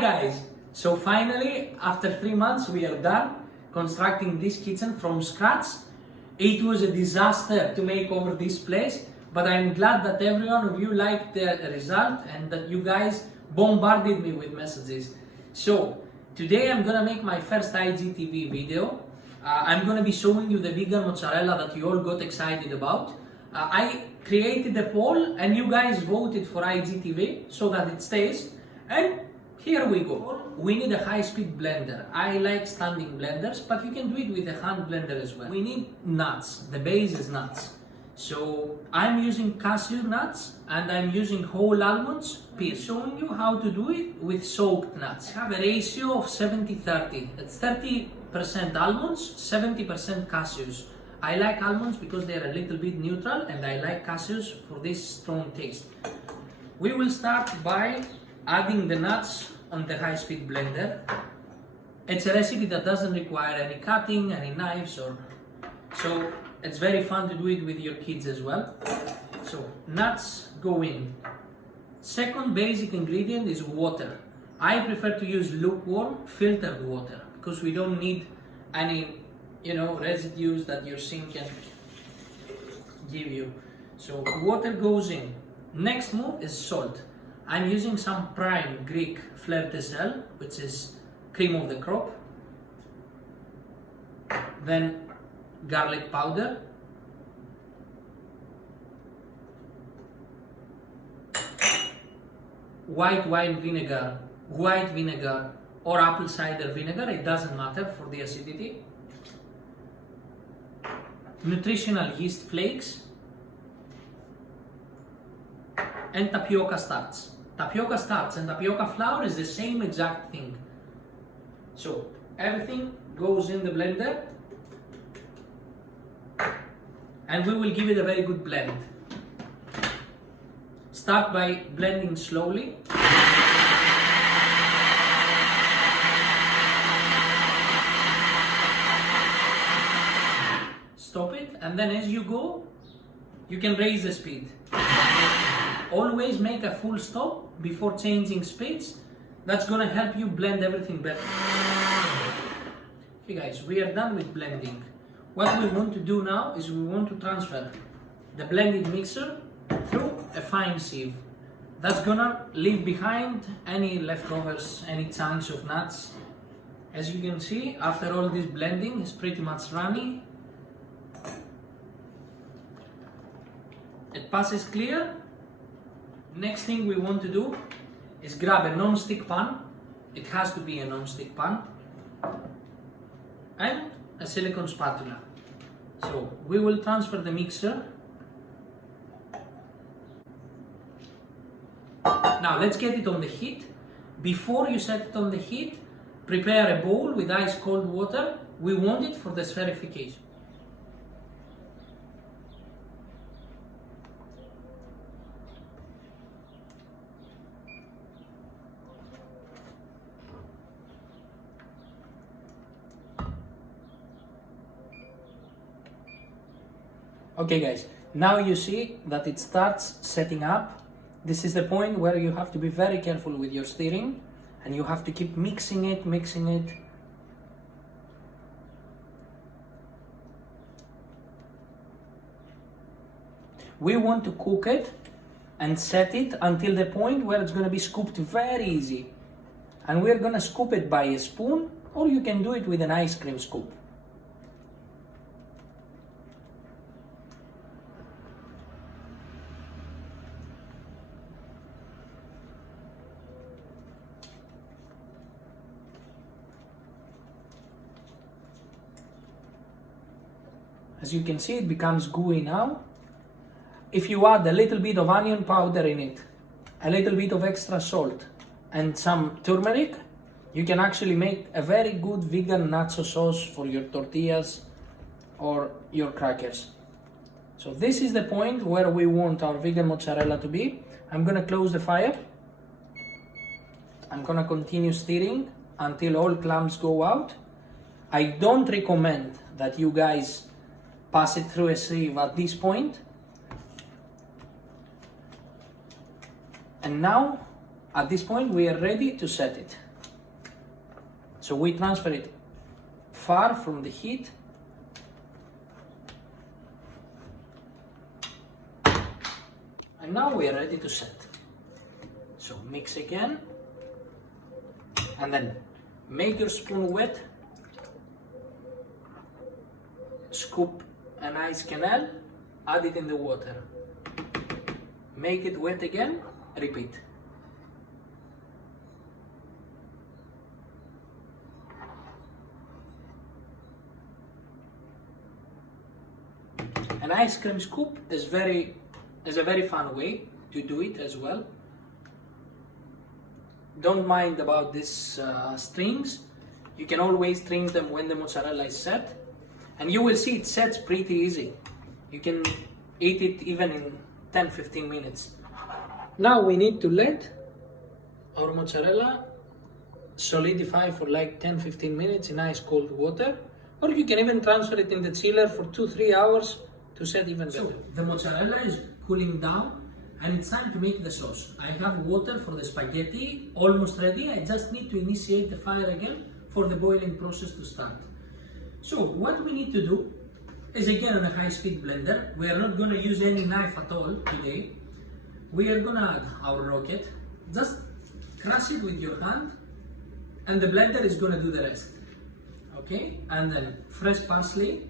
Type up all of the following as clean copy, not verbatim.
Hi guys! So finally, after 3 months, we are done constructing this kitchen from scratch. It was a disaster to make over this place, but I'm glad that every one of you liked the result and that you guys bombarded me with messages. So today I'm gonna make my first IGTV video. I'm gonna be showing you the vegan mozzarella that you all got excited about. I created a poll and you guys voted for IGTV so that it stays. And here we go. We need a high-speed blender. I like standing blenders, but you can do it with a hand blender as well. We need nuts. The base is nuts. So I'm using cashew nuts and I'm using whole almonds. Showing you how to do it with soaked nuts. I have a ratio of 70-30. It's 30% almonds, 70% cashews. I like almonds because they are a little bit neutral, and I like cashews for this strong taste. We will start by adding the nuts on the high-speed blender. It's a recipe that doesn't require any cutting, any knives, so it's very fun to do it with your kids as well. So nuts go in. Second basic ingredient is water. I prefer to use lukewarm filtered water because we don't need any residues that your sink can give you. So water goes in. Next move is salt. I'm using some prime Greek fleur de sel, which is cream of the crop. Then garlic powder. White vinegar or apple cider vinegar, it doesn't matter for the acidity. Nutritional yeast flakes. And tapioca starch. Tapioca starch and tapioca flour is the same exact thing. So everything goes in the blender and we will give it a very good blend. Start by blending slowly. Stop it, and then as you go, you can raise the speed. Always make a full stop before changing speeds. That's gonna help you blend everything better. Okay guys, we are done with blending. What we want to do now is we want to transfer the blended mixture through a fine sieve. That's gonna leave behind any leftovers, any chunks of nuts. As you can see, after all this blending is pretty much runny. It passes clear. Next thing we want to do is grab a non-stick pan. It has to be a non-stick pan. And a silicone spatula. So we will transfer the mixture. Now let's get it on the heat. Before you set it on the heat, prepare a bowl with ice cold water. We want it for the spherification. Okay guys, now you see that it starts setting up. This is the point where you have to be very careful with your stirring and you have to keep mixing it. We want to cook it and set it until the point where it's going to be scooped very easy. And we're going to scoop it by a spoon, or you can do it with an ice cream scoop. As you can see, it becomes gooey now. If you add a little bit of onion powder in it, a little bit of extra salt, and some turmeric, you can actually make a very good vegan nacho sauce for your tortillas or your crackers. So this is the point where we want our vegan mozzarella to be. I'm gonna close the fire. I'm gonna continue stirring until all clumps go out. I don't recommend that you guys pass it through a sieve at this point. And now, at this point, we are ready to set it. So we transfer it far from the heat. And now we are ready to set. So mix again, and then make your spoon wet, scoop an ice canal, add it in the water, make it wet again, repeat. An ice cream scoop is a very fun way to do it as well. Don't mind about these strings. You can always string them when the mozzarella is set, and you will see it sets pretty easy. You can eat it even in 10-15 minutes. Now we need to let our mozzarella solidify for like 10-15 minutes in ice cold water, or you can even transfer it in the chiller for 2-3 hours to set even better. So the mozzarella is cooling down and it's time to make the sauce. I have water for the spaghetti almost ready. I just need to initiate the fire again for the boiling process to start. So what we need to do is, again, on a high-speed blender. We are not going to use any knife at all today. We are going to add our rocket. Just crush it with your hand and the blender is going to do the rest. Okay, and then fresh parsley.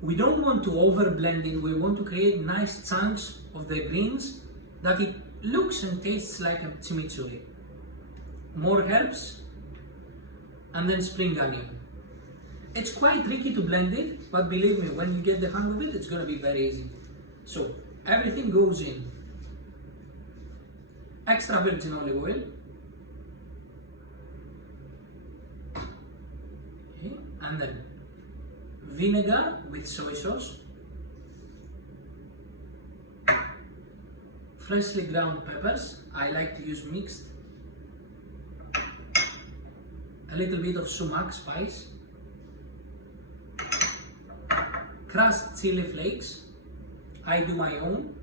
We don't want to over blend it. We want to create nice chunks of the greens that it looks and tastes like a chimichurri. More herbs, and then spring onion. It's quite tricky to blend it, but believe me, when you get the hang of it, it's going to be very easy. So everything goes in. Extra virgin olive oil. Okay. And then vinegar with soy sauce. Freshly ground peppers. I like to use mixed. A little bit of sumac spice. Crushed chili flakes. I do my own.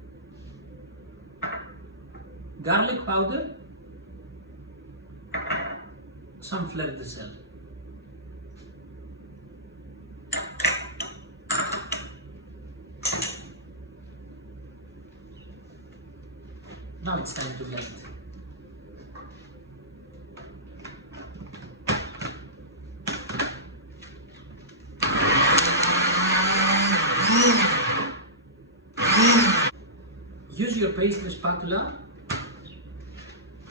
Garlic powder. Some fleur de sel. Now it's time to blend. Use your pastry spatula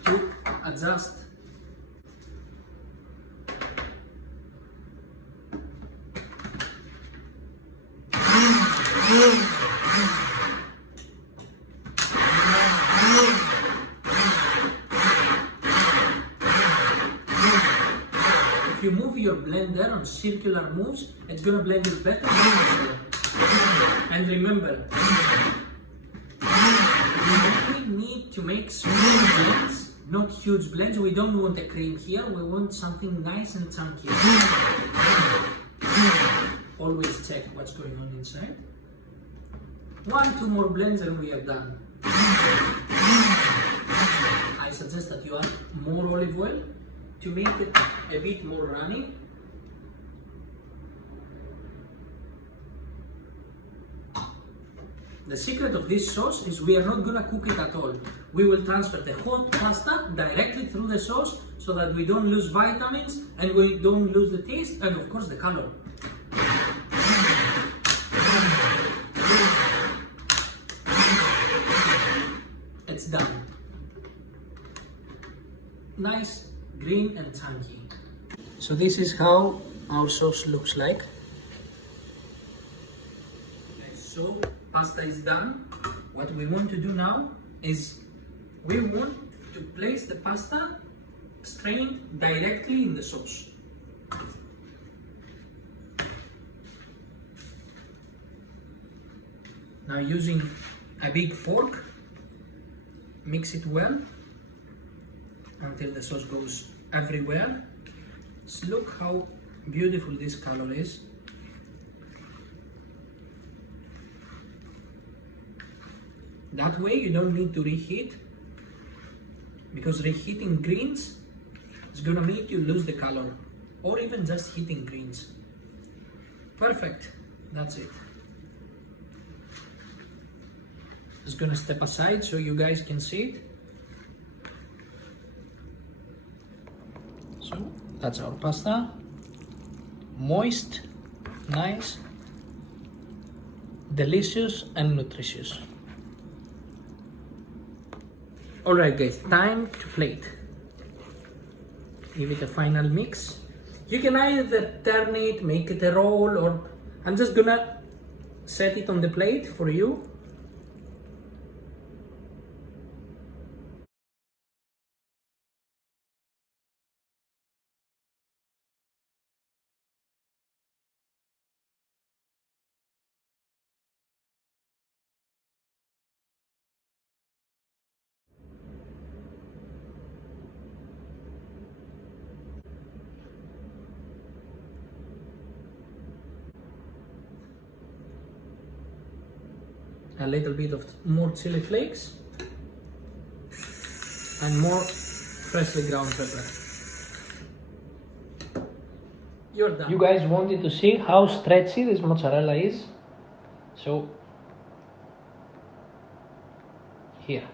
to adjust. If you move your blender on circular moves, it's going to blend it better. And remember, we need to make small blends, not huge blends. We don't want a cream here, we want something nice and chunky. Always check what's going on inside. 1-2 more blends and we are done. I suggest that you add more olive oil to make it a bit more runny. The secret of this sauce is we are not going to cook it at all. We will transfer the hot pasta directly through the sauce so that we don't lose vitamins and we don't lose the taste and of course the color. It's done. Nice, green and chunky. So this is how our sauce looks like. Okay, so pasta is done. What we want to do now is we want to place the pasta strained directly in the sauce. Now using a big fork, mix it well until the sauce goes everywhere. Just look how beautiful this color is. That way you don't need to reheat, because reheating greens is going to make you lose the color. or even just heating greens. Perfect, that's it. Just gonna step aside so you guys can see it. So that's our pasta. Moist, nice, delicious and nutritious. Alright guys, time to plate. Give it a final mix. You can either turn it, make it a roll, or I'm just gonna set it on the plate for you. A little bit of more chili flakes and more freshly ground pepper. You're done. You guys wanted to see how stretchy this mozzarella is, so here.